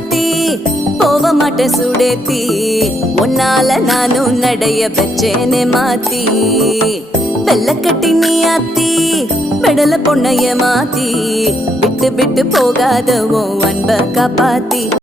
சாத்தி போக மாட்டேன் சுடேத்தி உன்னால நானும் நடைய வச்சேனே மாத்தி வெள்ள கட்டி நீ ஆத்தி பெடல பொண்ணைய மாத்தி விட்டு விட்டு போகாத உன் அன்ப காப்பாத்தி